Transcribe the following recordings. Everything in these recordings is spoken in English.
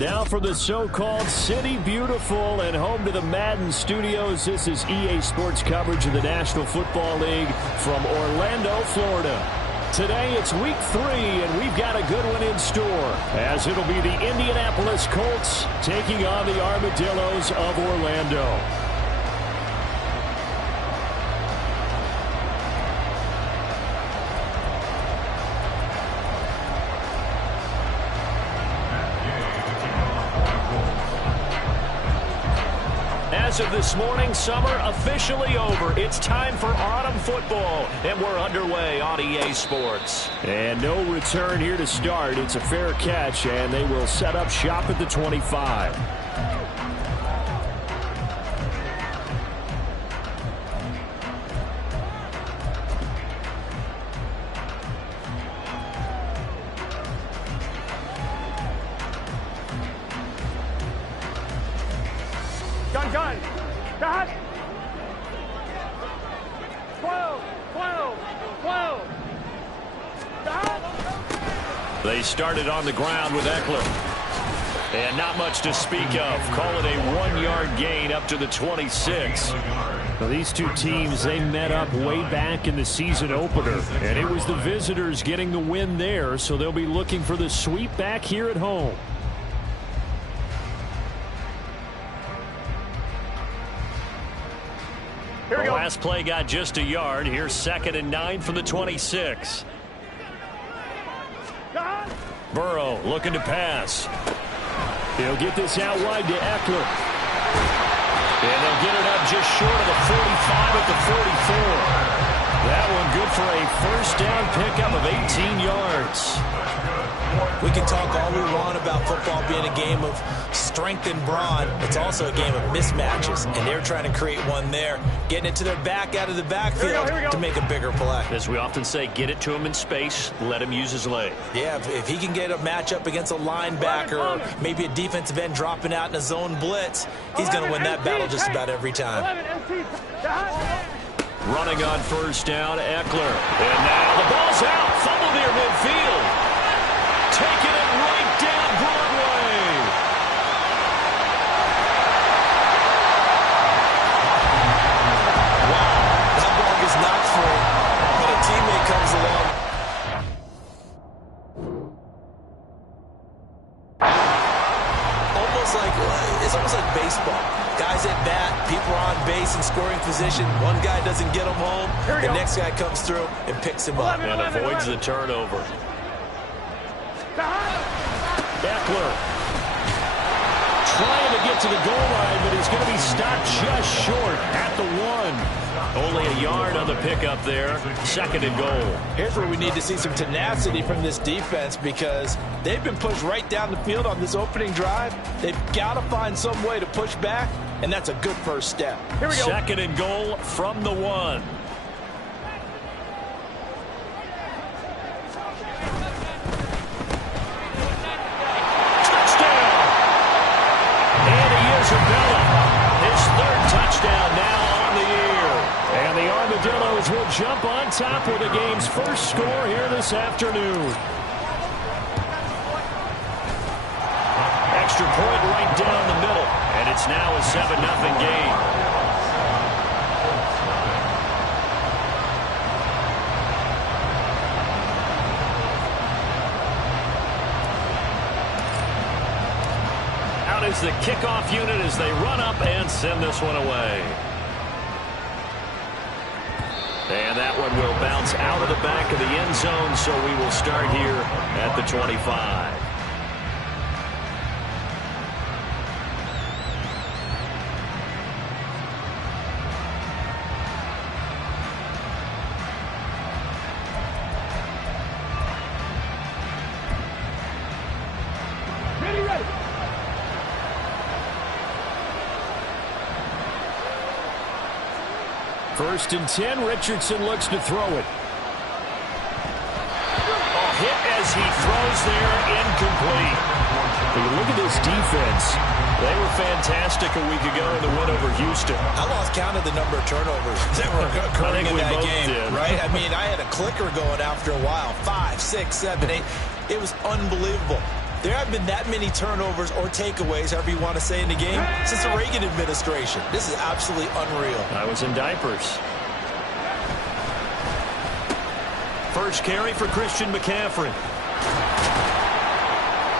Now for the so-called City Beautiful and home to the Madden Studios. This is EA Sports coverage of the National Football League from Orlando, Florida. Today it's week 3, and we've got a good one in store, as it'll be the Indianapolis Colts taking on the Armadillos of Orlando. As of this morning, summer officially over. It's time for autumn football, and we're underway on EA Sports. And no return here to start. It's a fair catch, and they will set up shop at the 25. Gun. Got. 12. Got. They started on the ground with Eckler. And not much to speak of. Call it a 1-yard gain up to the 26. Well, these two teams, they met up way back in the season opener. And it was the visitors getting the win there, so they'll be looking for the sweep back here at home. The last play got just a yard. Here's 2nd and 9 from the 26. Burrow looking to pass. He'll get this out wide to Eckler. And they'll get it up just short of the 45 at the 44. That one good for a first down pickup of 18 yards. We can talk all we want about football being a game of strength and brawn. It's also a game of mismatches, and they're trying to create one there, getting it to their back out of the backfield to make a bigger play. As we often say, get it to him in space, let him use his leg. Yeah, if he can get a matchup against a linebacker or maybe a defensive end dropping out in a zone blitz, he's going to win that battle just about every time. Running on first down, Eckler. And now the ball's out. Fumble near midfield. Taking it right down Broadway. Wow, that ball gets knocked free, but a teammate comes along. It's almost like baseball. Guys at bat, people are on base in scoring position. One guy doesn't get him home. The next guy comes through and picks him up. And avoids the turnover. Eckler trying to get to the goal line, but he's going to be stopped just short at the 1. Only a yard on the pickup there. 2nd and goal. Here's where we need to see some tenacity from this defense, because they've been pushed right down the field on this opening drive. They've got to find some way to push back, and that's a good first step. Here we go. 2nd and goal from the 1. His 3rd touchdown now on the year. And the Armadillos will jump on top with the game's first score here this afternoon. Extra point right down the middle. And it's now a 7-0 game. Is the kickoff unit as they run up and send this one away. And that one will bounce out of the back of the end zone, so we will start here at the 25. Ready. 1st and 10. Richardson looks to throw it. A hit as he throws there, incomplete. But you look at this defense. They were fantastic a week ago in the win over Houston. I lost count of the number of turnovers that were occurring in that game, did. right? I mean, I had a clicker going after a while. 5, 6, 7, 8. It was unbelievable. There haven't been that many turnovers or takeaways, however you want to say, in the game since the Reagan administration. This is absolutely unreal. I was in diapers. First carry for Christian McCaffrey.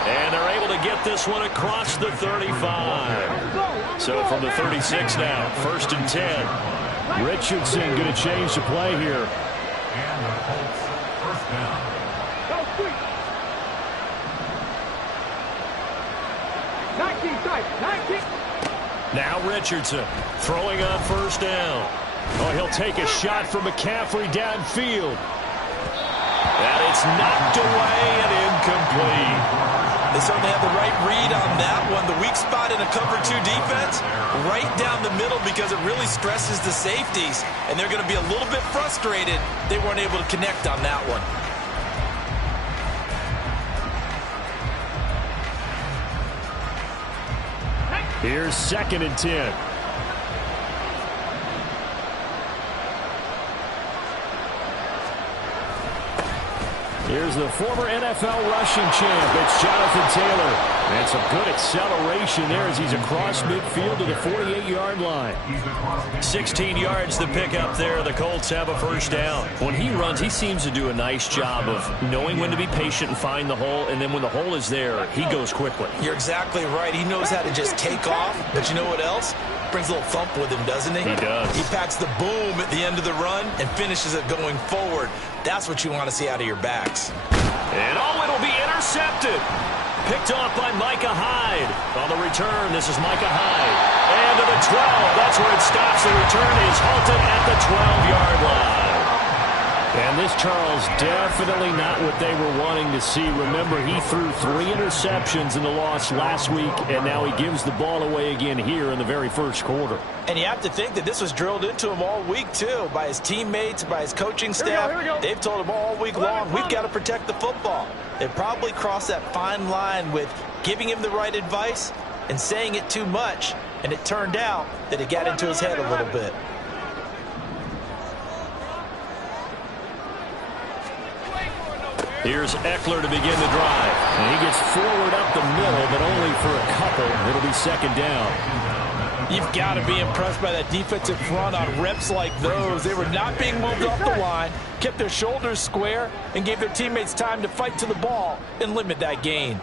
And they're able to get this one across the 35. So from the 36 now, 1st and 10. Richardson going to change the play here. And the Colts first down. Go quick. 19. Now Richardson throwing on 1st down. Oh, he'll take a shot from McCaffrey downfield. And it's knocked away and incomplete. They certainly have the right read on that one. The weak spot in a cover 2 defense, right down the middle because it really stresses the safeties. And they're going to be a little bit frustrated they weren't able to connect on that one. Here's 2nd and 10. Here's the former NFL rushing champ. It's Jonathan Taylor. And some good acceleration there as he's across midfield to the 48-yard line. 16 yards the pickup there. The Colts have a 1st down. When he runs, he seems to do a nice job of knowing when to be patient and find the hole. And then when the hole is there, he goes quickly. You're exactly right. He knows how to just take off. But you know what else? Brings a little thump with him, doesn't he? He does. He packs the boom at the end of the run and finishes it going forward. That's what you want to see out of your backs. And it'll be intercepted. Picked off by Micah Hyde. On the return, this is Micah Hyde. And to the 12. That's where it stops. The return is halted at the 12-yard line. And this, Charles, definitely not what they were wanting to see. Remember, he threw 3 interceptions in the loss last week, and now he gives the ball away again here in the very first quarter. And you have to think that this was drilled into him all week, too, by his teammates, by his coaching staff. Here we go. They've told him all week long, we've got to protect the football. They probably crossed that fine line with giving him the right advice and saying it too much, and it turned out that it got into his head a little bit. Here's Eckler to begin the drive. And he gets forward up the middle, but only for a couple. It'll be 2nd down. You've got to be impressed by that defensive front on reps like those. They were not being moved off the line, kept their shoulders square, and gave their teammates time to fight to the ball and limit that gain.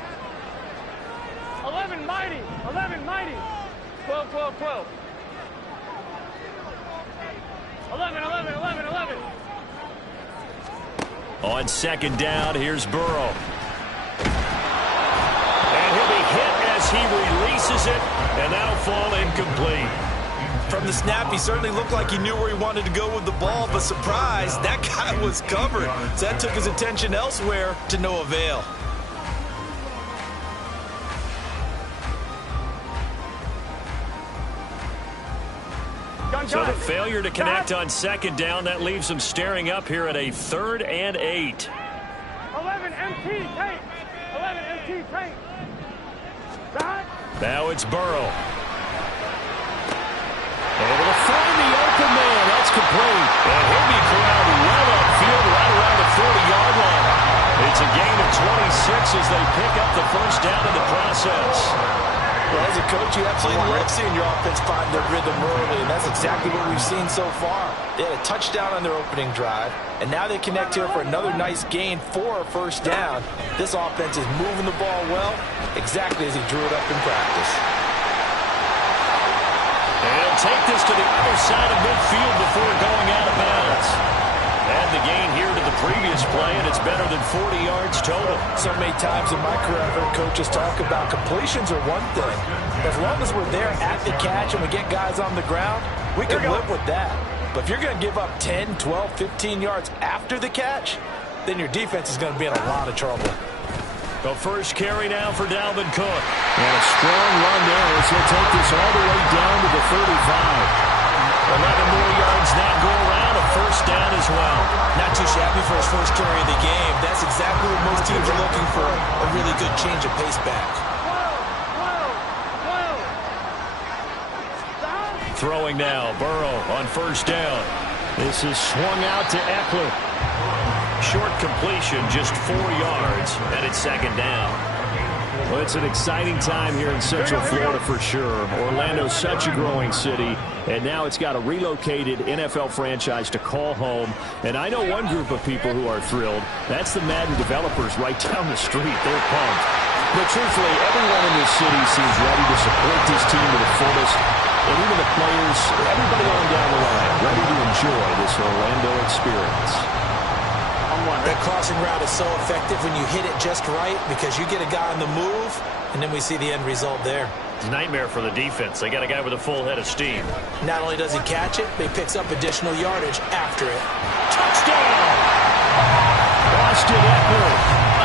11 mighty. 12. 11. On 2nd down, here's Burrow. And he'll be hit as he releases it, and that'll fall incomplete. From the snap, he certainly looked like he knew where he wanted to go with the ball, but surprise, that guy was covered. So that took his attention elsewhere to no avail. So the failure to connect on 2nd down, that leaves them staring up here at a 3rd and 8. 11 MT tank. Now it's Burrow. Able to find the open man. That's complete. And he'll be corralled well upfield right around the 40-yard line. It's a gain of 26 as they pick up the 1st down in the process. Well, as a coach, you absolutely love seeing your offense find their rhythm early, and that's exactly what we've seen so far. They had a touchdown on their opening drive, and now they connect here for another nice gain for a 1st down. This offense is moving the ball well, exactly as he drew it up in practice. And he'll take this to the other side of midfield before going out of bounds. Add the gain here to the previous play, and it's better than 40 yards total. So many times in my career, I've heard coaches talk about completions are one thing. As long as we're there at the catch and we get guys on the ground, we can live with that. But if you're going to give up 10, 12, 15 yards after the catch, then your defense is going to be in a lot of trouble. The first carry now for Dalvin Cook. And a strong run there as he'll take this all the way down to the 35. 11 more yards that go around, a 1st down as well. Not too shabby for his first carry of the game. That's exactly what most teams are looking for, a really good change of pace back. 12. Throwing now, Burrow on 1st down. This is swung out to Eckler. Short completion, just 4 yards, and it's 2nd down. Well, it's an exciting time here in Central Florida for sure. Orlando's such a growing city, and now it's got a relocated NFL franchise to call home. And I know one group of people who are thrilled. That's the Madden developers right down the street. They're pumped. But truthfully, everyone in this city seems ready to support this team to the fullest. And even the players, everybody on down the line, ready to enjoy this Orlando experience. That crossing route is so effective when you hit it just right because you get a guy on the move, and then we see the end result there. It's a nightmare for the defense. They got a guy with a full head of steam. Not only does he catch it, but he picks up additional yardage after it. Touchdown! Austin Eckler,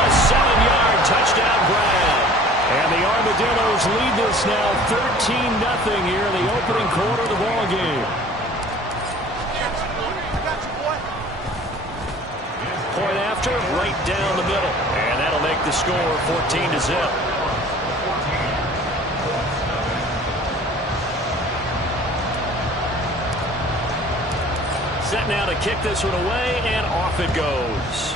a 7-yard touchdown grab. And the Armadillos lead this now 13-0 here in the opening quarter of the ball game. Point after, right down the middle. And that'll make the score 14-0. Set now to kick this one away, and off it goes.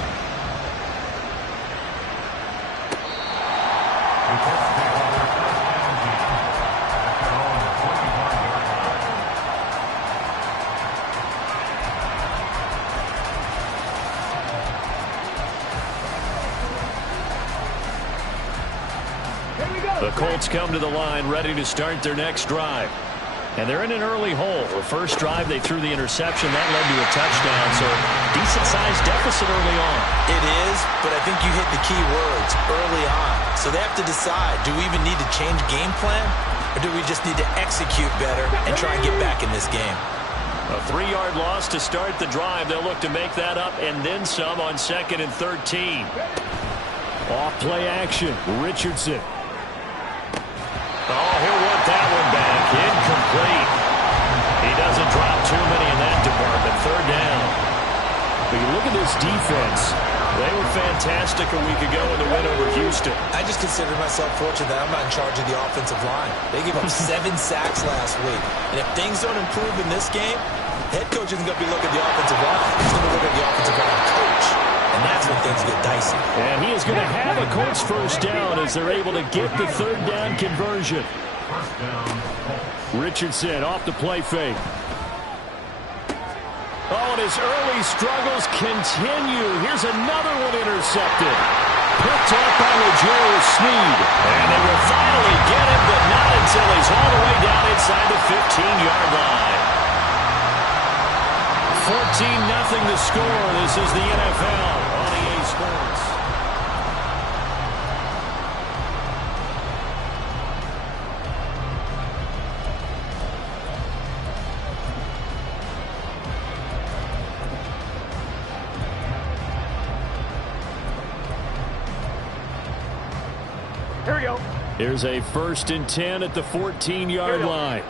The Colts come to the line ready to start their next drive. And they're in an early hole. The first drive they threw the interception. That led to a touchdown. So decent-sized deficit early on. It is, but I think you hit the key words early on. So they have to decide, do we even need to change game plan? Or do we just need to execute better and try and get back in this game? A 3-yard loss to start the drive. They'll look to make that up and then some on 2nd and 13. Off play action. Richardson. Oh, he'll want that one back. Incomplete. He doesn't drop too many in that department. 3rd down. But you look at this defense. They were fantastic a week ago in the win over Houston. I just consider myself fortunate that I'm not in charge of the offensive line. They gave up 7 sacks last week. And if things don't improve in this game, head coach isn't going to be looking at the offensive line. He's going to look at the offensive line coach. And that's when things get dicey. And he is going to have a Colts first down as they're able to get the 3rd down conversion. Richardson off the play fake. Oh, and his early struggles continue. Here's another one intercepted. Picked up by L'Jarius Sneed. And they will finally get him, but not until he's all the way down inside the 15-yard line. 14-0 the score. This is the NFL on EA Sports. Here we go. Here's a 1st and 10 at the 14-yard line.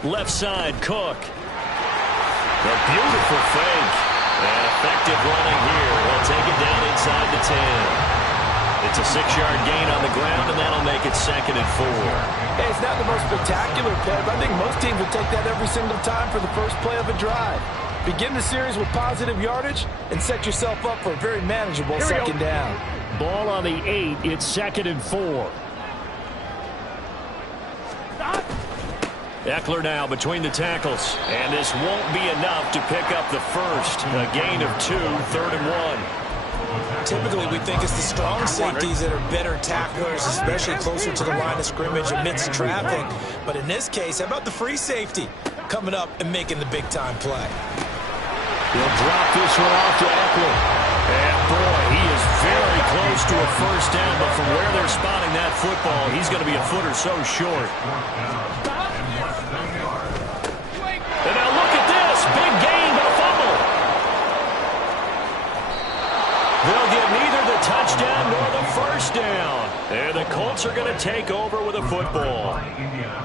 Left side, Cook. The beautiful fake. And effective running here. They'll take it down inside the 10. It's a 6-yard gain on the ground, and that'll make it 2nd and 4. Hey, it's not the most spectacular play, but I think most teams would take that every single time for the first play of a drive. Begin the series with positive yardage and set yourself up for a very manageable 2nd down. Ball on the 8. It's 2nd and 4. Eckler now between the tackles. And this won't be enough to pick up the first. A gain of 2, 3rd and 1. Typically, we think it's the strong safeties that are better tacklers, especially closer to the line of scrimmage amidst traffic. But in this case, how about the free safety coming up and making the big-time play? He'll drop this one off to Eckler. And, boy, he is very close to a first down, but from where they're spotting that football, he's going to be a foot or so short. And now look at this. Big gain, but a fumble. They'll get neither the touchdown nor the first down. And the Colts are going to take over with a football.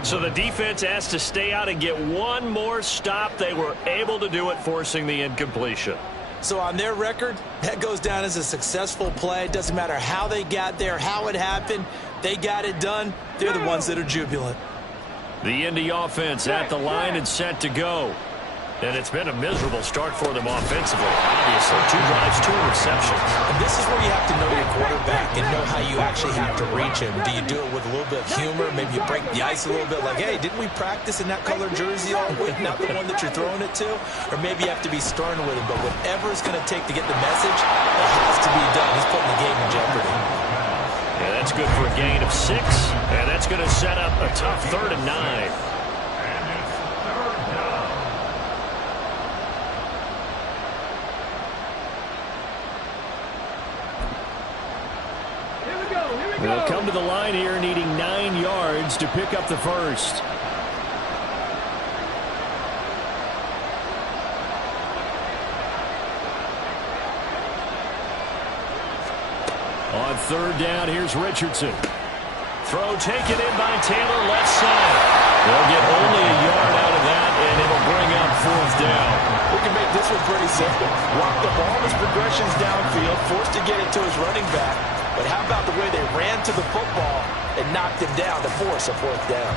So the defense has to stay out and get one more stop. They were able to do it, forcing the incompletion. So on their record, that goes down as a successful play. It doesn't matter how they got there, how it happened. They got it done. They're the ones that are jubilant. The Indy offense at the line and set to go. And it's been a miserable start for them offensively, obviously. 2 drives, 2 receptions. And this is where you have to know your quarterback and know how you actually have to reach him. Do you do it with a little bit of humor? Maybe you break the ice a little bit like, hey, didn't we practice in that color jersey all week? Not the one that you're throwing it to? Or maybe you have to be stern with him. But whatever it's going to take to get the message, it has to be done. He's putting the game in jeopardy. Yeah, that's good for a gain of 6. And that's going to set up a tough 3rd and 9. They'll come to the line here needing 9 yards to pick up the first. On 3rd down, here's Richardson. Throw taken in by Taylor, left side. They'll get only a yard out of that, and it'll bring up 4th down. We can make this one pretty simple. Locked up all his progressions downfield, forced to get it to his running back. But how about the way they ran to the football and knocked him down to force a 4th down?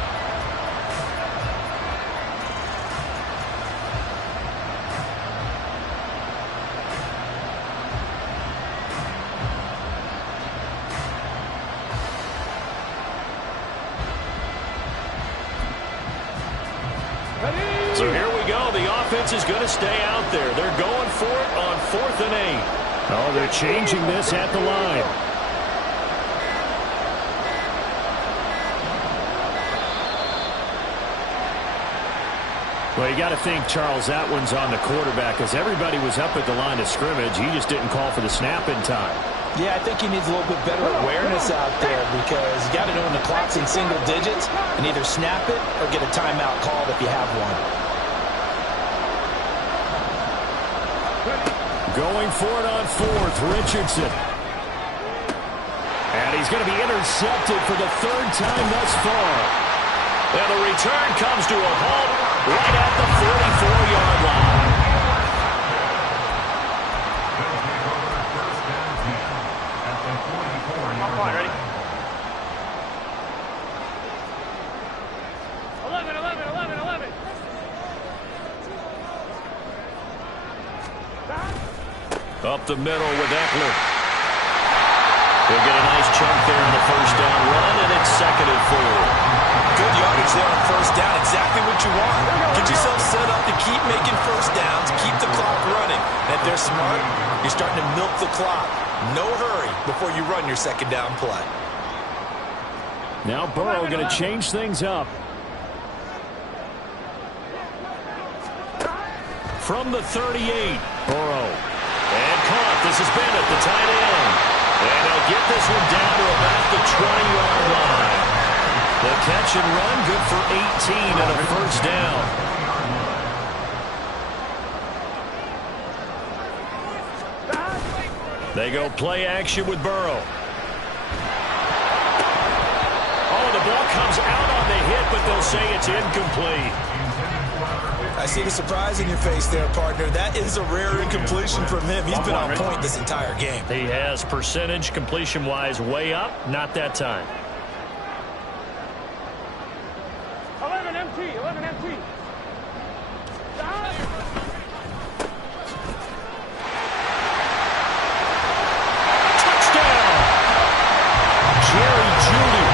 So here we go. The offense is going to stay out there. They're going for it on 4th and 8. Oh, they're changing this at the line. Well, you got to think, Charles, that one's on the quarterback because everybody was up at the line of scrimmage. He just didn't call for the snap in time. Yeah, I think he needs a little bit better awareness out there because you got to know when the clock's in single digits and either snap it or get a timeout called if you have one. Going for it on 4th, Richardson. And he's going to be intercepted for the 3rd time thus far. And the return comes to a halt right at the 44-yard line. Come on, ready? 11. Up the middle with Eckler. He'll get a nice chunk there in the 1st down run, and it's 2nd and 4. Good yardage there on 1st down. Exactly what you want. Get yourself set up to keep making 1st downs, keep the clock running. And if they're smart, you're starting to milk the clock. No hurry before you run your 2nd down play. Now Burrow going to change things up. From the 38, Burrow. And caught. This is Bennett, the tight end. And they'll get this one down to about the 20-yard line. The catch and run, good for 18 and a 1st down. They go play action with Burrow. Oh, the ball comes out on the hit, but they'll say it's incomplete. I see the surprise in your face there, partner. That is a rare incompletion from him. He's been on point this entire game. He has percentage completion-wise way up. Not that time. 11 MT. Touchdown! Jerry Jeudy,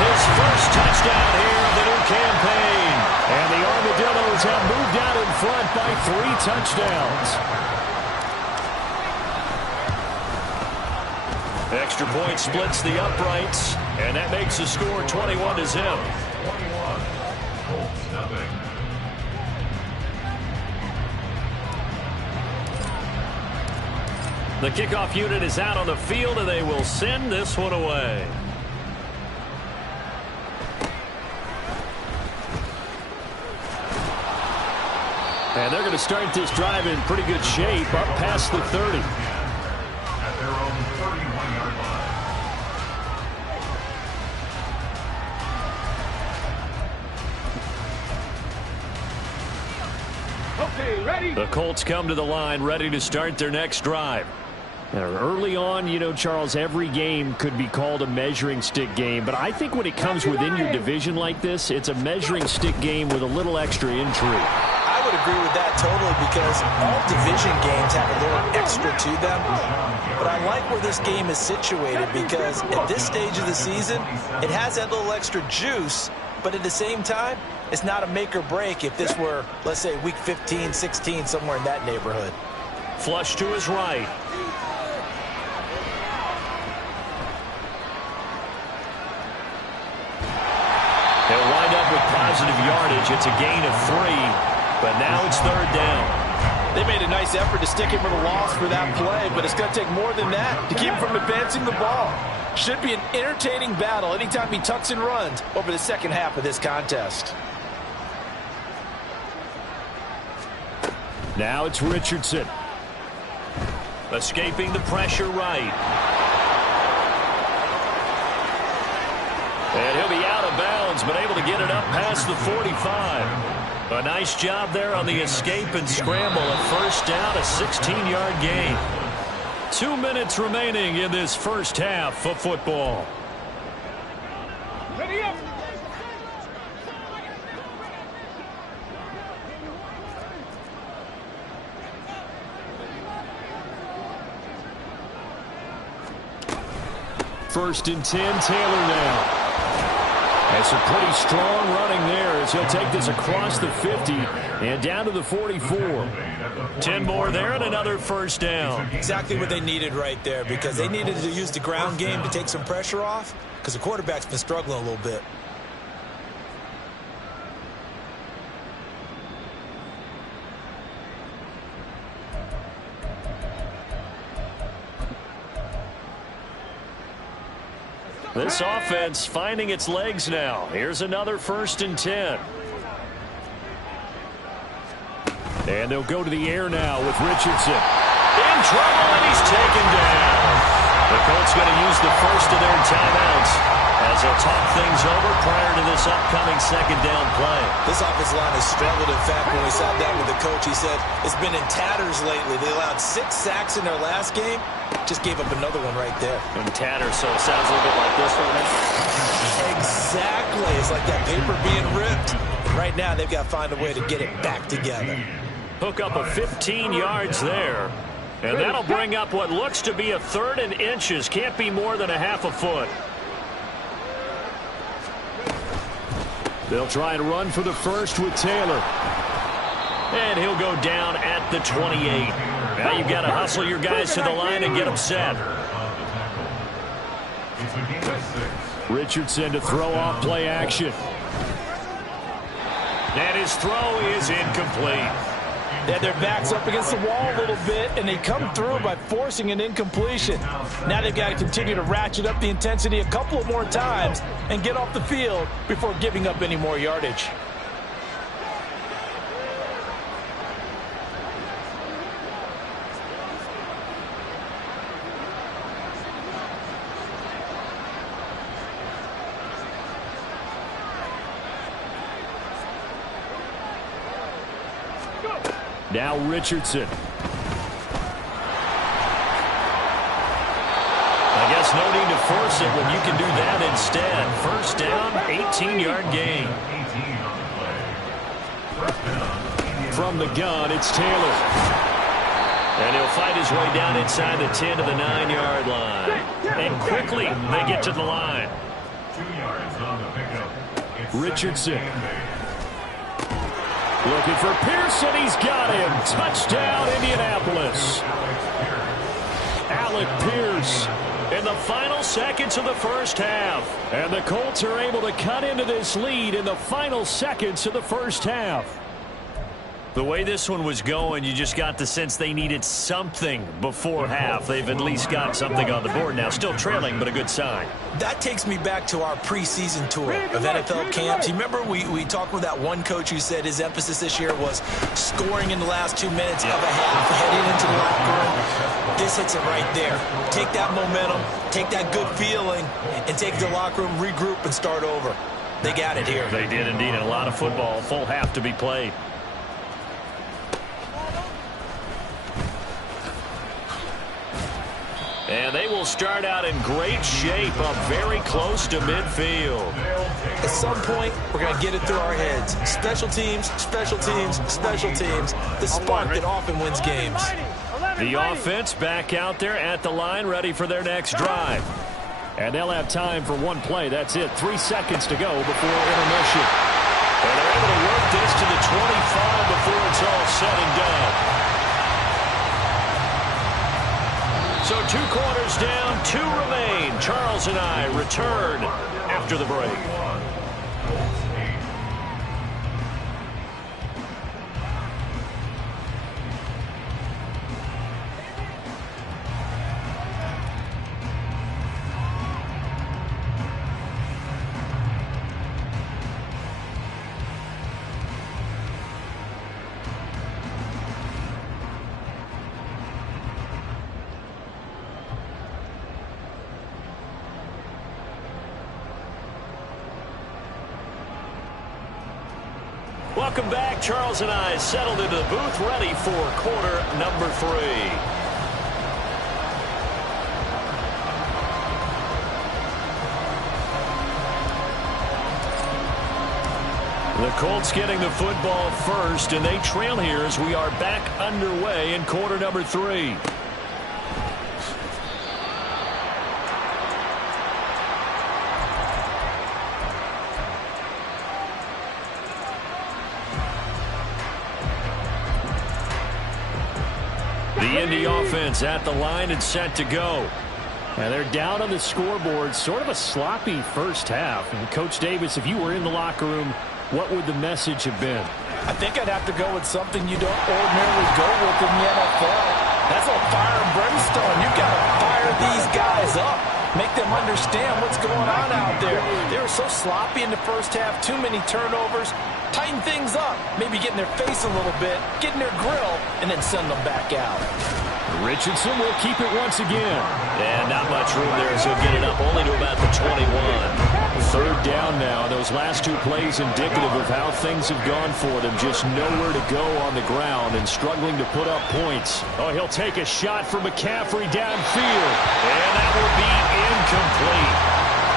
his first touchdown here of the new campaign. And the Armadillos have moved out in front by 3 touchdowns. Extra point splits the uprights, and that makes the score 21-0. 21. Colts, nothing. The kickoff unit is out on the field, and they will send this one away. And they're going to start this drive in pretty good shape, up past the 30. At their own 31-yard line. Okay, ready? The Colts come to the line, ready to start their next drive. Now, early on, you know, Charles, every game could be called a measuring stick game, but I think when it comes within your division like this, it's a measuring stick game with a little extra intrigue. I would agree with that totally because all division games have a little extra to them. But I like where this game is situated because at this stage of the season, it has that little extra juice, but at the same time, it's not a make or break if this were, let's say, week 15, 16, somewhere in that neighborhood. Flush to his right. They'll wind up with positive yardage. It's a gain of 3, but now it's 3rd down. They made a nice effort to stick him with a loss for that play, but it's going to take more than that to keep him from advancing the ball. Should be an entertaining battle anytime he tucks and runs over the second half of this contest. Now it's Richardson. Escaping the pressure right. And he'll be out of bounds, but able to get it up past the 45. A nice job there on the escape and scramble. A first down, a 16-yard gain. 2 minutes remaining in this first half of football. Ready up. First and 10, Taylor now. That's a pretty strong running there as he'll take this across the 50 and down to the 44. 10 more there and another first down. Exactly what they needed right there because they needed to use the ground game to take some pressure off because the quarterback's been struggling a little bit. This offense finding its legs now. Here's another first and 10. And they'll go to the air now with Richardson. In trouble, and he's taken down. The Colts going to use the first of their timeouts as they'll talk things over prior to this upcoming second down play. This offensive line has struggled. In fact, when we sat down with the coach, he said it's been in tatters lately. They allowed 6 sacks in their last game. Just gave up another one right there. In tatters, so it sounds a little bit like this one. Exactly. It's like that paper being ripped. Right now, they've got to find a way to get it back together. Hook up a 15 yards there. And that'll bring up what looks to be a 3rd and inches. Can't be more than a half a foot. They'll try and run for the first with Taylor. And he'll go down at the 28. Now you've got to hustle your guys to the line and get them set. Richardson to throw off play action. And his throw is incomplete. They had their backs up against the wall a little bit, and they come through by forcing an incompletion. Now they've got to continue to ratchet up the intensity a couple of more times and get off the field before giving up any more yardage. Now Richardson. I guess no need to force it when you can do that instead. First down, 18-yard gain. From the gun, it's Taylor. And he'll fight his way down inside the 10 to the 9-yard line. And quickly, they get to the line. 2 yards on the pickup. Richardson. Looking for Pearson. He's got him. Touchdown, Indianapolis. Alec Pierce in the final seconds of the first half. And the Colts are able to cut into this lead in the final seconds of the first half. The way this one was going, you just got the sense they needed something before half. They've at least got something on the board now. Still trailing, but a good sign. That takes me back to our preseason tour of NFL camps. You remember we talked with that one coach who said his emphasis this year was scoring in the last 2 minutes of a half, heading into the locker room. This hits it right there. Take that momentum, take that good feeling, and take it to the locker room, regroup, and start over. They got it here. They did indeed. And a lot of football, full half to be played. And they will start out in great shape, up very close to midfield. At some point, we're going to get it through our heads. Special teams, special teams, special teams. The spark that often wins games. The offense back out there at the line, ready for their next drive. And they'll have time for one play. That's it. 3 seconds to go before intermission. And they're able to work this to the 25 before it's all said and done. So 2 quarters down, 2 remain. Charles and I return after the break. Welcome back. Charles and I settled into the booth, ready for quarter number 3. The Colts getting the football first, and they trail here as we are back underway in quarter number 3. The Indy offense at the line and set to go. And they're down on the scoreboard. Sort of a sloppy first half. And Coach Davis, if you were in the locker room, what would the message have been? I think I'd have to go with something you don't ordinarily go with in the NFL. That's a fire and brimstone. You've got to fire these guys up. Make them understand what's going on out there. They were so sloppy in the first half. Too many turnovers. Tighten things up. Maybe get in their face a little bit. Get in their grill. And then send them back out. Richardson will keep it once again. And not much room there as he'll get it up only to about the 21. 3rd down now. Those last 2 plays indicative of how things have gone for them. Just nowhere to go on the ground and struggling to put up points. Oh, he'll take a shot from McCaffrey downfield. And that will be incomplete.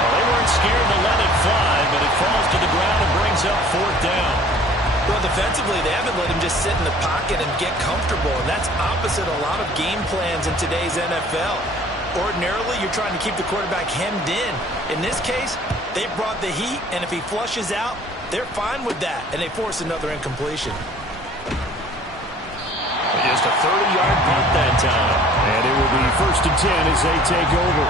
Well, they weren't scared to let it fly, but it falls to the ground and brings up 4th down. Well, defensively, they haven't let him just sit in the pocket and get comfortable, and that's opposite a lot of game plans in today's NFL. Ordinarily, you're trying to keep the quarterback hemmed in. In this case, they brought the heat, and if he flushes out, they're fine with that, and they force another incompletion. Just a 30-yard punt that time, and it will be 1st and 10 as they take over.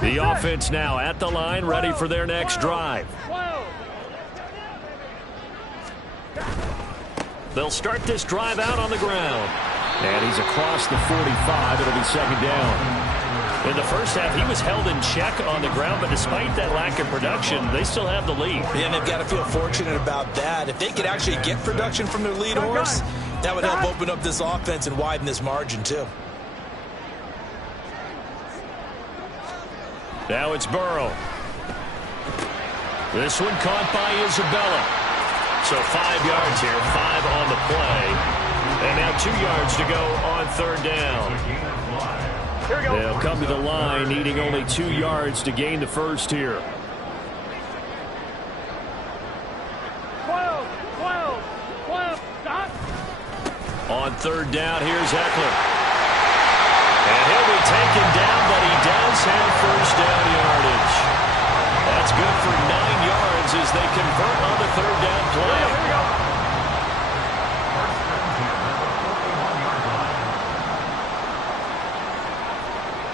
The offense now at the line, ready for their next drive. They'll start this drive out on the ground. And he's across the 45. It'll be 2nd down. In the first half, he was held in check on the ground, but despite that lack of production, they still have the lead. Yeah, and they've got to feel fortunate about that. If they could actually get production from their lead horse, that would help open up this offense and widen this margin, too. Now it's Burrow. This one caught by Isabella. So 5 yards here, 5 on the play. And now 2 yards to go on 3rd down. They'll come to the line, needing only 2 yards to gain the first here. 12, stop. On 3rd down, here's Eckler. And he'll be taken down, but he does have 1st down yardage. That's good for 9 yards as they convert on the 3rd down play. Here we go.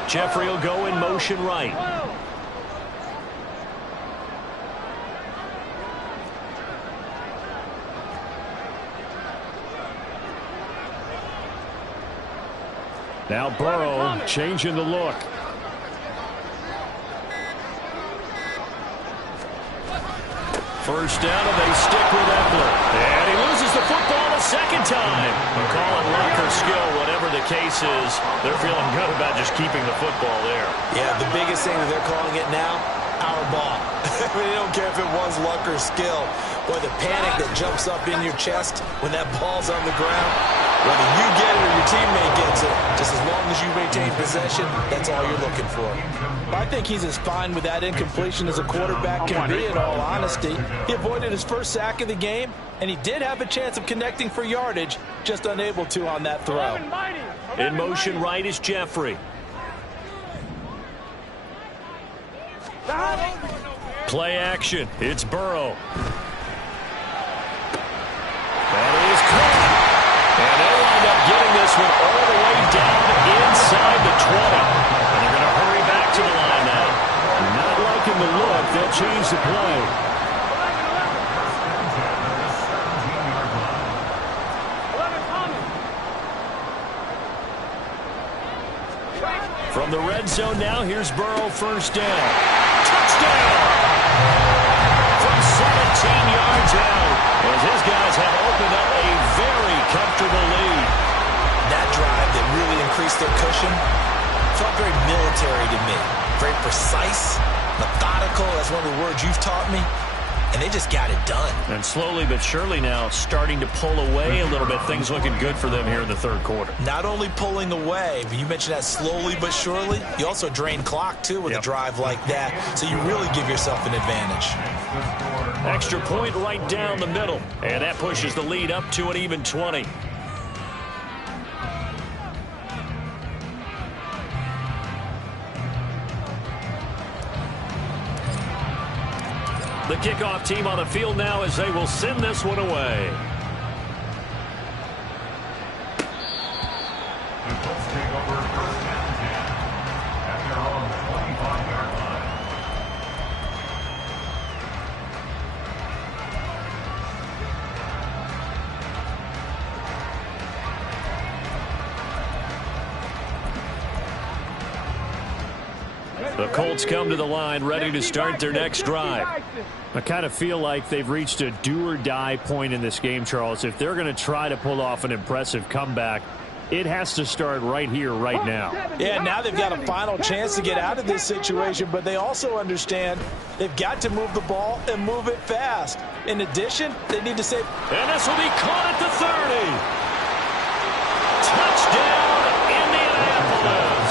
Jeffrey will go in motion right. Now Burrow changing the look. First down, and they stick with Eckler. And he loses the the football a second time. Call it luck or skill, whatever the case is. They're feeling good about just keeping the football there. Yeah, the biggest thing that they're calling it now, our ball. I mean, they don't care if it was luck or skill. Boy, the panic that jumps up in your chest when that ball's on the ground, whether you get it or your teammate gets it, just as long as you maintain possession, that's all you're looking for. I think he's as fine with that incompletion as a quarterback can be, in all honesty. He avoided his first sack of the game, and he did have a chance of connecting for yardage, just unable to on that throw. In motion right is Jeffrey. Play action. It's Burrow. That is caught. And they wind up getting this one all the way down inside the 20. And they're going to hurry back to the line now. Not liking the look. They'll change the play. From the red zone now, here's Burrow, first down. Touchdown! From 17 yards out, as his guys have opened up a very comfortable lead. That drive that really increased their cushion felt very military to me. Very precise, methodical. That's one of the words you've taught me. And they just got it done. And slowly but surely now starting to pull away a little bit. Things looking good for them here in the third quarter. Not only pulling away, but you mentioned that slowly but surely. You also drain clock, too, with a drive like that. So you really give yourself an advantage. Extra point right down the middle. And that pushes the lead up to an even 20. The kickoff team on the field now as they will send this one away. The Colts take over first down 10 at their own 25-yard line. The Colts come to the line ready to start their next drive. I kind of feel like they've reached a do-or-die point in this game, Charles. If they're going to try to pull off an impressive comeback, it has to start right here, right now. Yeah, now they've got a final chance to get out of this situation, but they also understand they've got to move the ball and move it fast. In addition, they need to save. And this will be caught at the 30. Touchdown, Indianapolis.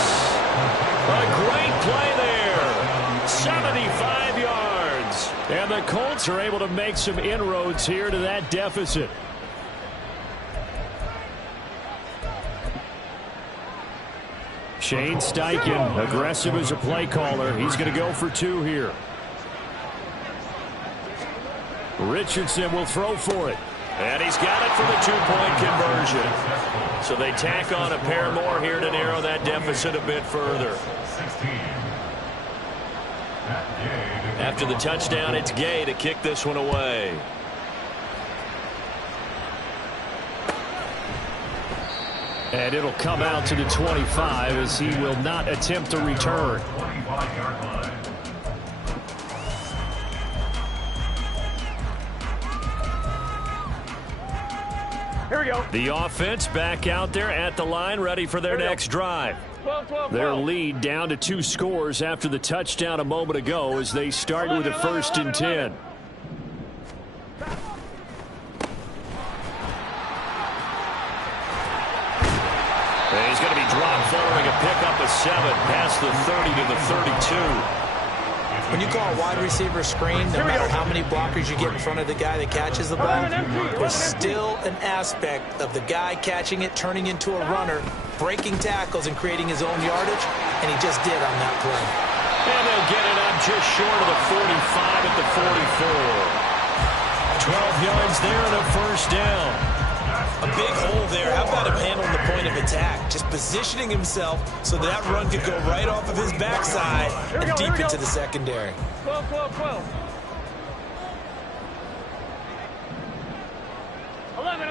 A great play there. 75 yards. And the Colts are able to make some inroads here to that deficit. Shane Steichen, aggressive as a play caller. He's going to go for two here. Richardson will throw for it. And he's got it for the two-point conversion. So they tack on a pair more here to narrow that deficit a bit further. After the touchdown, it's Gay to kick this one away. And it'll come out to the 25 as he will not attempt to return. Here we go. The offense back out there at the line, ready for their next drive. 12. Their lead down to 2 scores after the touchdown a moment ago as they start with a 1st and 10. And he's going to be dropped following a pickup of 7 past the 30 to the 32. When you call a wide receiver screen, no matter how many blockers you get in front of the guy that catches the ball, there's still an aspect of the guy catching it, turning into a runner, breaking tackles and creating his own yardage, and he just did on that play. And they'll get it up just short of the 45 at the 44. 12 yards there and a 1st down. A big hole there. How about him handling the point of attack? Just positioning himself so that run could go right off of his backside and deep into the secondary. 12. 11.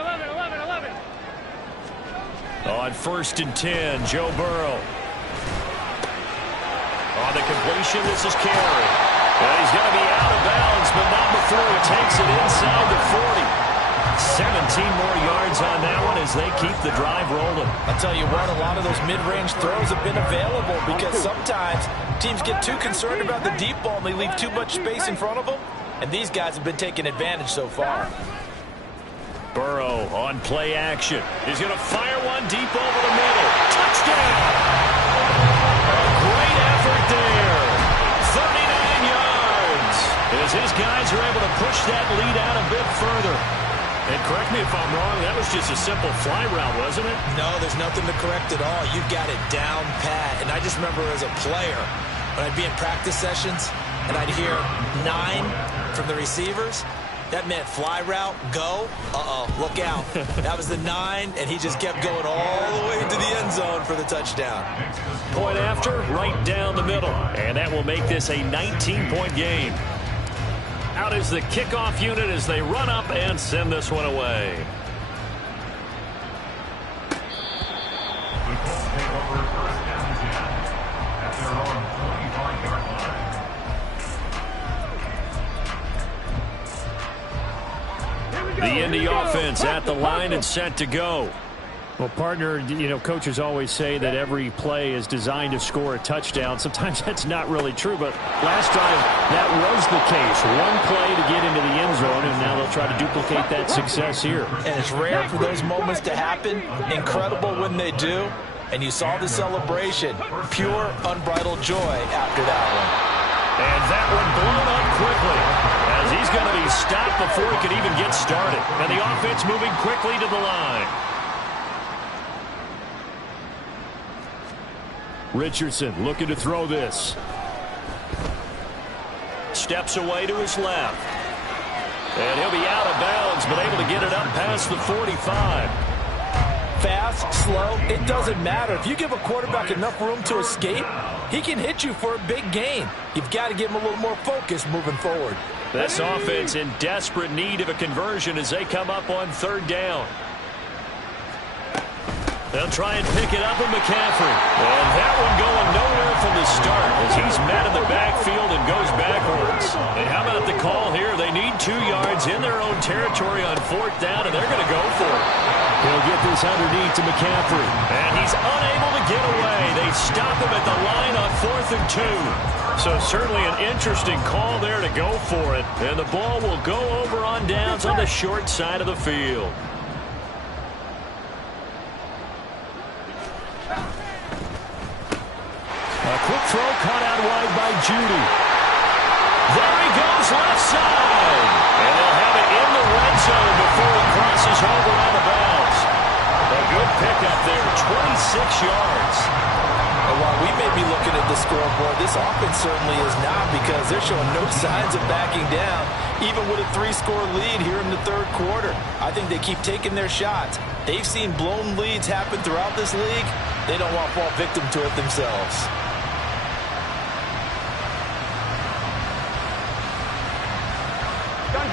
On 1st and 10, Joe Burrow. On the completion, this is Carey. And he's going to be out of bounds, but not before he takes it inside the 40. 17 more yards on that one as they keep the drive rolling. I'll tell you what, a lot of those mid-range throws have been available because sometimes teams get too concerned about the deep ball and they leave too much space in front of them. And these guys have been taking advantage so far. Burrow on play action. He's going to fire one deep over the middle. Touchdown! A great effort there. 39 yards. As his guys are able to push that lead out a bit further. And correct me if I'm wrong, that was just a simple fly route, wasn't it? No, there's nothing to correct at all. You've got it down pat. And I just remember as a player, when I'd be in practice sessions and I'd hear 9 from the receivers, that meant fly route, go, look out. That was the 9, and he just kept going all the way to the end zone for the touchdown. Point after, right down the middle. And that will make this a 19-point game. Out is the kickoff unit as they run up and send this one away. The Colts take over first down and 10 at their own 25-yard line. The Indy offense at the line and set to go. Well, partner, you know, coaches always say that every play is designed to score a touchdown. Sometimes that's not really true, but last time that was the case. One play to get into the end zone, and now they'll try to duplicate that success here. And it's rare for those moments to happen. Incredible when they do. And you saw the celebration. Pure, unbridled joy after that one. And that one blown up quickly as he's going to be stopped before he could even get started. And the offense moving quickly to the line. Richardson looking to throw this. Steps away to his left. And he'll be out of bounds, but able to get it up past the 45. Fast, slow, it doesn't matter. If you give a quarterback enough room to escape, he can hit you for a big gain. You've got to give him a little more focus moving forward. This offense in desperate need of a conversion as they come up on third down. They'll try and pick it up with McCaffrey. And that one going nowhere from the start as he's met in the backfield and goes backwards. And how about the call here? They need 2 yards in their own territory on fourth down, and they're going to go for it. He'll get this underneath to McCaffrey. And he's unable to get away. They stop him at the line on 4th and 2. So certainly an interesting call there to go for it. And the ball will go over on downs on the short side of the field. A quick throw caught out wide by Judy. There he goes left side. And they'll have it in the red zone before it crosses over out of bounds. A good pickup there, 26 yards. And while we may be looking at the scoreboard, this offense certainly is not, because they're showing no signs of backing down, even with a 3-score lead here in the third quarter. I think they keep taking their shots. They've seen blown leads happen throughout this league. They don't want to fall victim to it themselves.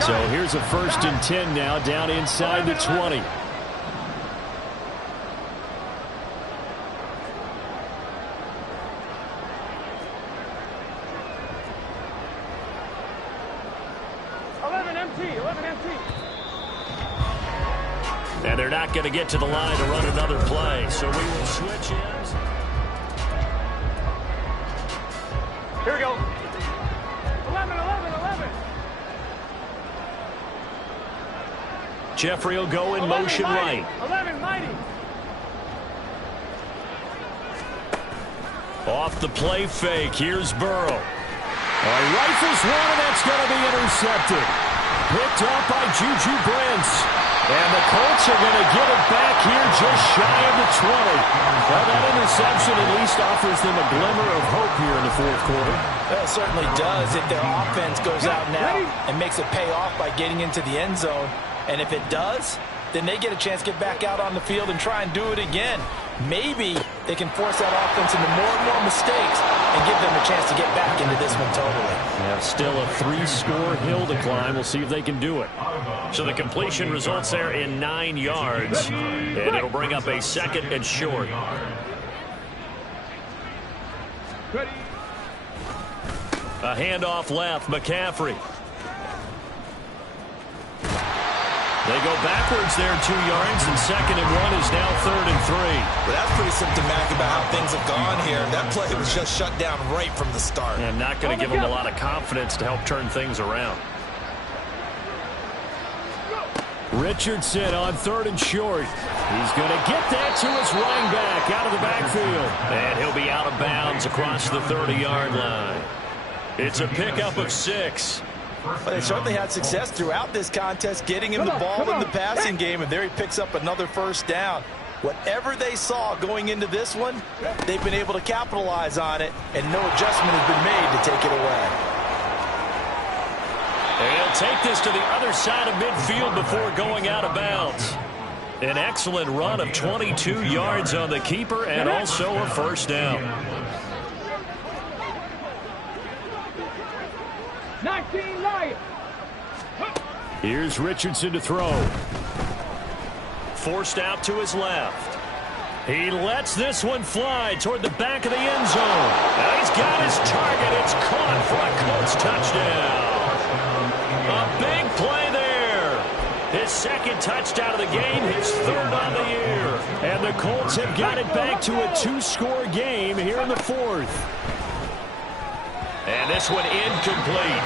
So here's a 1st and 10 now, down inside the 20. And they're not going to get to the line to run another play, so we will switch ends. Here we go. 11. Jeffrey will go in motion right. 11, mighty. Off the play fake, here's Burrow. Rifles one, and that's going to be intercepted. Picked up by Juju Brents. And the Colts are going to get it back here just shy of the 20. Well, that interception at least offers them a glimmer of hope here in the fourth quarter. Well, it certainly does if their offense goes out now and makes it pay off by getting into the end zone. And if it does, then they get a chance to get back out on the field and try and do it again. Maybe they can force that offense into more and more mistakes and give them a chance to get back into this one totally. Yeah, still a 3-score hill to climb. We'll see if they can do it. So the completion results there in 9 yards. And it'll bring up a 2nd and short. A handoff left, McCaffrey. They go backwards there 2 yards, and 2nd and 1 is now 3rd and 3. Well, that's pretty symptomatic about how things have gone here. That play was just shut down right from the start. And not going to give them a lot of confidence to help turn things around. Richardson on 3rd and short. He's going to get that to his running back out of the backfield. And he'll be out of bounds across the 30-yard line. It's a pickup of 6. Well, they certainly had success throughout this contest getting him the ball in the passing game, and there he picks up another 1st down. Whatever they saw going into this one, they've been able to capitalize on it, and no adjustment has been made to take it away. And he'll take this to the other side of midfield before going out of bounds. An excellent run of 22 yards on the keeper and also a 1st down. 19 Lions. Here's Richardson to throw. Forced out to his left. He lets this one fly toward the back of the end zone. Now he's got his target. It's caught for a Colts touchdown. A big play there. His 2nd touchdown of the game, his 3rd on the year. And the Colts have got it back to a 2-score game here in the 4th. And this one incomplete.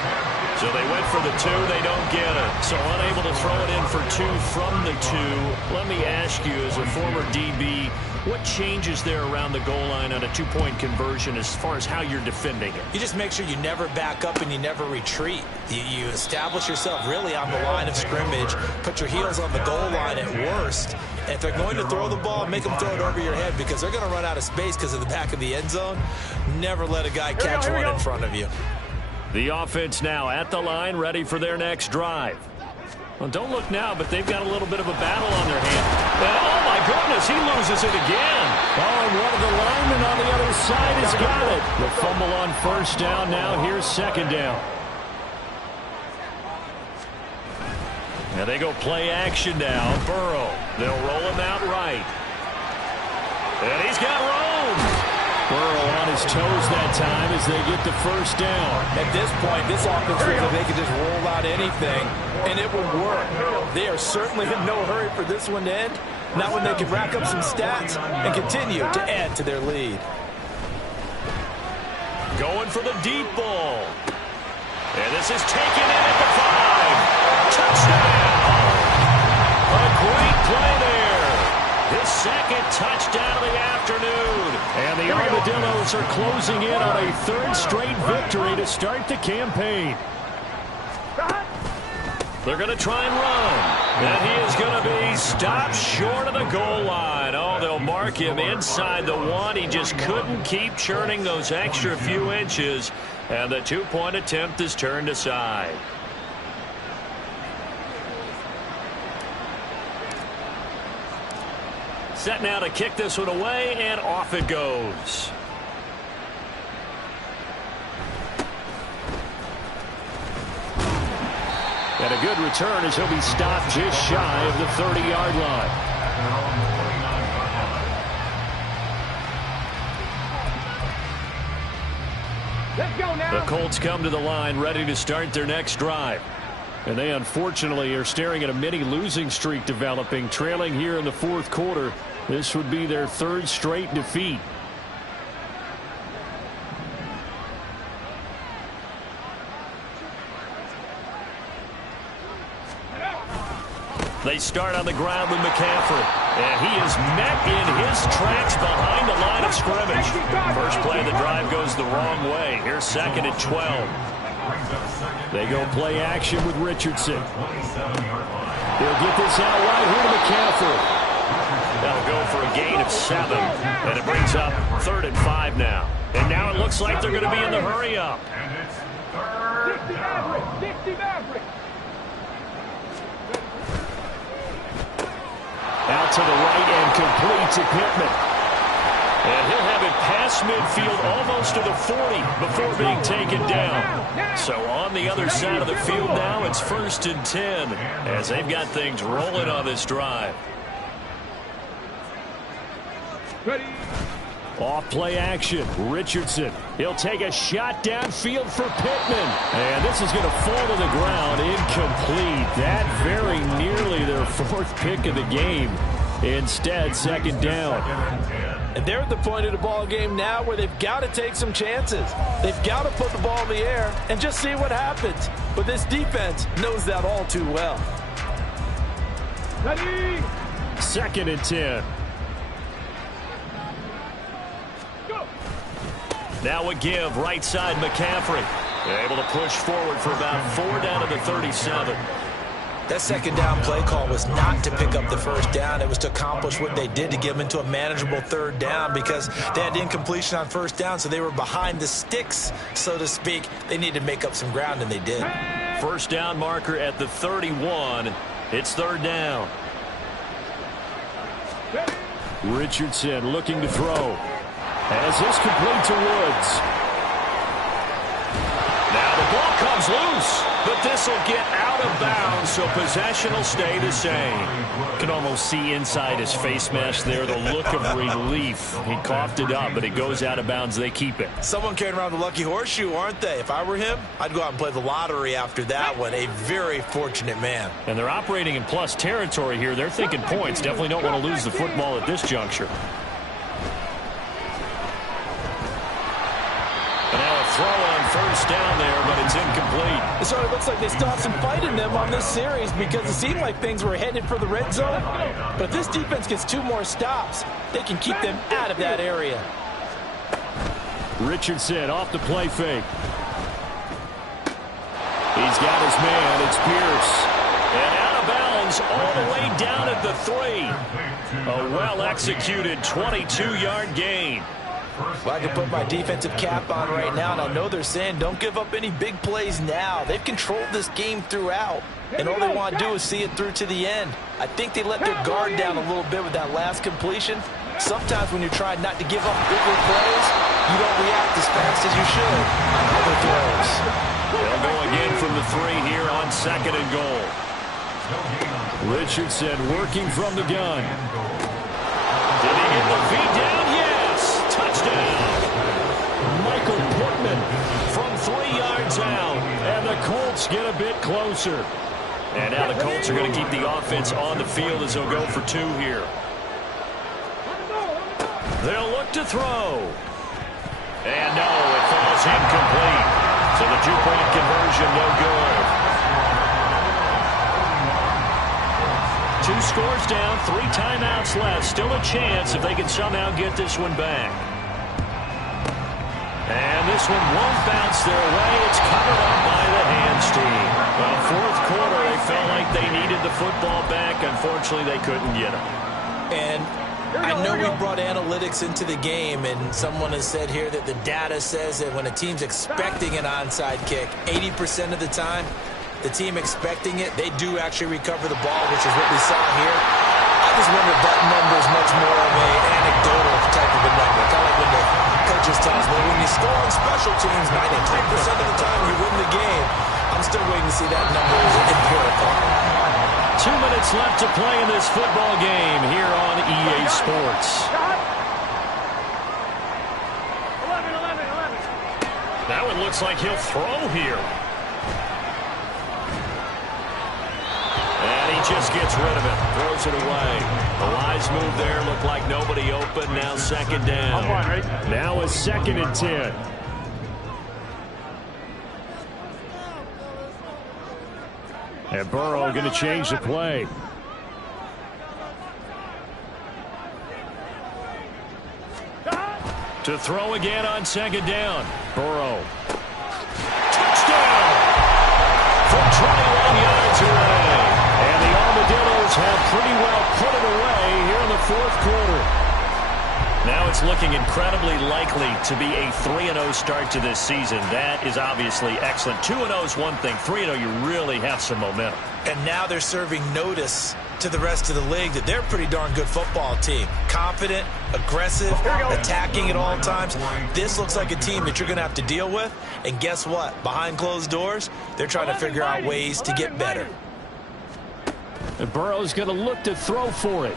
So they went for the 2. They don't get it. So unable to throw it in for 2 from the 2. Let me ask you, as a former DB, what changes there around the goal line on a 2-point conversion as far as how you're defending it? You just make sure you never back up and you never retreat. You establish yourself really on the line of scrimmage, put your heels on the goal line at worst. And if they're going to throw the ball, make them throw it over your head because they're going to run out of space because of the back of the end zone. Never let a guy catch one in front of you. The offense now at the line, ready for their next drive. Well, don't look now, but they've got a little bit of a battle on their hands. And, oh, my goodness, he loses it again. Oh, and one of the linemen on the other side has got it. The fumble on 1st down. Now here's 2nd down. Now they go play action now. Burrow. They'll roll him out right. And he's got room. Burrow on his toes that time as they get the 1st down. At this point, this offense looks like they could just roll out anything, and it will work. They are certainly in no hurry for this one to end. Not when they can rack up some stats and continue to add to their lead. Going for the deep ball. And this is taken in at the 5. Touchdown! A great play there. His 2nd touchdown of the afternoon. And the Armadillos are closing in on a 3rd straight victory to start the campaign. They're going to try and run. And he is going to be stopped short of the goal line. Oh, they'll mark him inside the 1. He just couldn't keep churning those extra few inches. And the 2-point attempt is turned aside. Set now to kick this one away, and off it goes. And a good return as he'll be stopped just shy of the 30-yard line. Let's go now. The Colts come to the line ready to start their next drive. And they unfortunately are staring at a mini losing streak developing, trailing here in the 4th quarter. This would be their 3rd straight defeat. They start on the ground with McCaffrey. And he is met in his tracks behind the line of scrimmage. First play of the drive goes the wrong way. Here's 2nd and 12. They go play action with Richardson. He'll get this out right here to McCaffrey. That'll go for a gain of 7. And it brings up 3rd and 5 now. And now it looks like they're going to be in the hurry-up. 60 Maverick. 60 Maverick. Out to the right and complete to Pittman. And he'll have it past midfield almost to the 40 before being taken down. So on the other side of the field now, it's 1st and 10 as they've got things rolling on this drive. Ready. Off play action. Richardson. He'll take a shot downfield for Pittman. And this is going to fall to the ground. Incomplete. That very nearly their 4th pick of the game. Instead, second down. And they're at the point of the ball game now where they've got to take some chances. They've got to put the ball in the air and just see what happens. But this defense knows that all too well. Ready? 2nd and 10. Now a give, right side McCaffrey. Able to push forward for about 4 down to the 37. That second down play call was not to pick up the first down. It was to accomplish what they did to get them into a manageable 3rd down because they had incompletion on 1st down, so they were behind the sticks, so to speak. They needed to make up some ground, and they did. First down marker at the 31. It's 3rd down. Richardson looking to throw. As this complete to Woods. Now the ball comes loose, but this will get out of bounds, so possession will stay the same. Can almost see inside his face mesh there, the look of relief. He coughed it up, but it goes out of bounds. They keep it. Someone carrying around the lucky horseshoe, aren't they? If I were him, I'd go out and play the lottery after that one. A very fortunate man. And they're operating in plus territory here. They're thinking points. Definitely don't want to lose the football at this juncture. Throw on first down there, but it's incomplete. So it looks like they still have some fight in them on this series because it seemed like things were headed for the red zone. But if this defense gets 2 more stops, they can keep them out of that area. Richardson off the play fake. He's got his man. It's Pierce. And out of bounds all the way down at the 3. A well-executed 22-yard gain. Well, I can put my defensive cap on right now, and I know they're saying don't give up any big plays now. They've controlled this game throughout, and all they want to do is see it through to the end. I think they let their guard down a little bit with that last completion. Sometimes when you're trying not to give up bigger plays, you don't react as fast as you should on other throws. They'll go again from the 3 here on 2nd and goal. Richardson working from the gun. Did he get the feet down? Touchdown. Michael Pittman from 3 yards out. And the Colts get a bit closer. And now the Colts are going to keep the offense on the field as they'll go for 2 here. They'll look to throw. And no, it falls incomplete. So the 2-point conversion no good. 2 scores down, 3 timeouts left. Still a chance if they can somehow get this one back. And this one won't bounce their way. It's covered up by the hands team. Well, 4th quarter, they felt like they needed the football back. Unfortunately, they couldn't get it. And I know we brought analytics into the game, and someone has said here that the data says that when a team's expecting an onside kick, 80% of the time, the team expecting it, they do actually recover the ball, which is what we saw here. I just wonder if that number is much more of an anecdotal type of a number. Kind of like when the coaches tell us, well, when you score on special teams, 93% of the time you win the game. I'm still waiting to see that number as empirical. 2 minutes left to play in this football game here on EA Sports. 11. That one looks like he'll throw here. And he just gets rid of it, throws it away. The wise move there, looked like nobody open, now 2nd down. Now a 2nd and 10. And Burrow going to change the play. To throw again on 2nd down. Burrow. Touchdown! From 21 yards away. And the Armadillos have pretty well put it away here in the 4th quarter. Now it's looking incredibly likely to be a 3-0 start to this season. That is obviously excellent. 2-0 is one thing. 3-0, you really have some momentum. And now they're serving notice to the rest of the league that they're a pretty darn good football team. Confident, aggressive, attacking at all times. This looks like a team that you're going to have to deal with. And guess what? Behind closed doors, they're trying to figure out ways to get better. And Burrow's going to look to throw for it.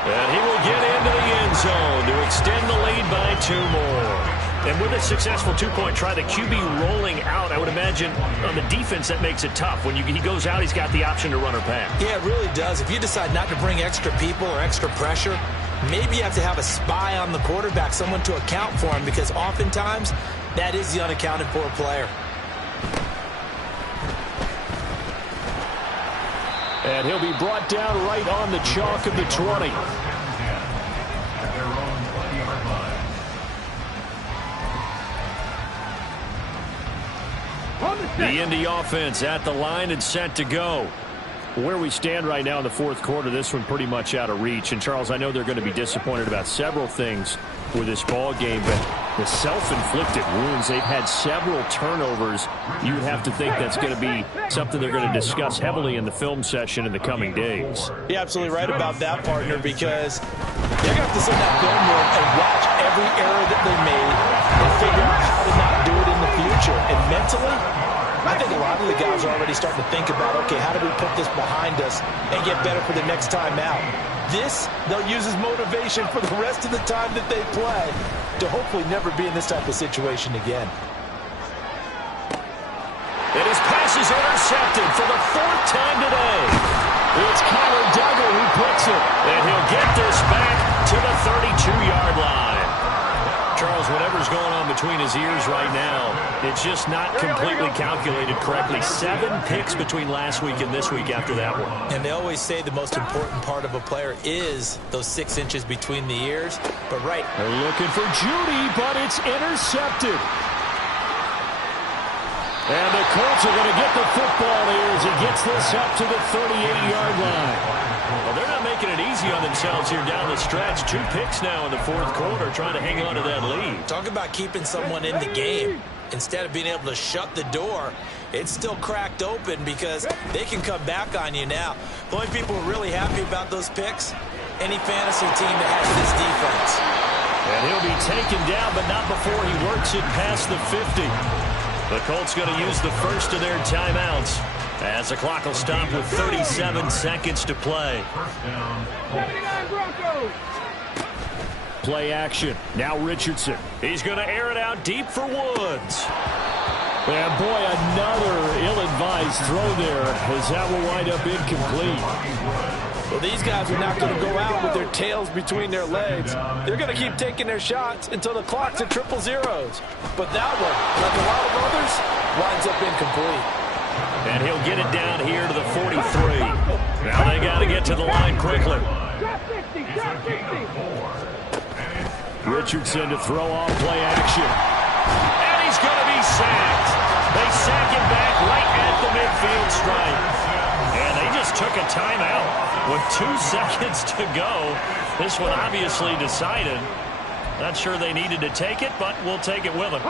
And he will get into the end zone to extend the lead by 2 more. And with a successful 2-point try, the QB rolling out, I would imagine on the defense that makes it tough. When he goes out, he's got the option to run or pass. Yeah, it really does. If you decide not to bring extra people or extra pressure, maybe you have to have a spy on the quarterback, someone to account for him, because oftentimes that is the unaccounted for player. And he'll be brought down right on the chalk of the 20. The Indy offense at the line and set to go. Where we stand right now in the fourth quarter, this one pretty much out of reach. And, Charles, I know they're going to be disappointed about several things with this ball game, but the self-inflicted wounds, they've had several turnovers. You would have to think that's going to be something they're going to discuss heavily in the film session in the coming days. You're absolutely right about that, partner, because they're going to have to sit in that film room and watch every error that they made and figure out how to not do it in the future. And mentally, I think a lot of the guys are already starting to think about, okay, how do we put this behind us and get better for the next time out? This, they'll use as motivation for the rest of the time that they play to hopefully never be in this type of situation again. And his pass is intercepted for the 4th time today. It's Kyler Duggar who puts it, and he'll get this back to the 32-yard line. Charles, whatever's going on between his ears right now, it's just not completely calculated correctly. 7 picks between last week and this week after that one. And they always say the most important part of a player is those 6 inches between the ears. But right. They're looking for Judy, but it's intercepted. And the Colts are going to get the football here as he gets this up to the 38-yard line. Well, they're not making it easy on themselves here down the stretch. 2 picks now in the fourth quarter, trying to hang on to that lead. Talk about keeping someone in the game. Instead of being able to shut the door, it's still cracked open because they can come back on you now. The only people who are really happy about those picks, any fantasy team that has this defense. And he'll be taken down, but not before he works it past the 50. The Colts going to use the first of their timeouts as the clock will stop with 37 seconds to play. Play action. Now Richardson. He's going to air it out deep for Woods. And boy, another ill-advised throw there as that will wind up incomplete. Well, these guys are not going to go out with their tails between their legs. They're going to keep taking their shots until the clock's at 000. But that one, like a lot of others, winds up incomplete. And he'll get it down here to the 43. Now they got to get to the line quickly. Richardson to throw off play action. And he's going to be sacked. They sack him back right at the midfield stripe. And they just took a timeout with 2 seconds to go. This one obviously decided. Not sure they needed to take it, but we'll take it with them.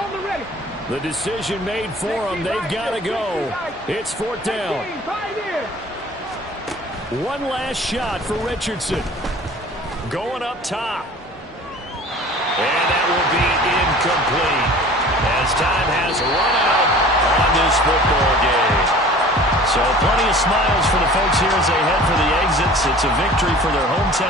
The decision made for them. They've got to go. It's 4th down. One last shot for Richardson. Going up top. And that will be incomplete as time has run out on this football game. So plenty of smiles for the folks here as they head for the exits. It's a victory for their hometown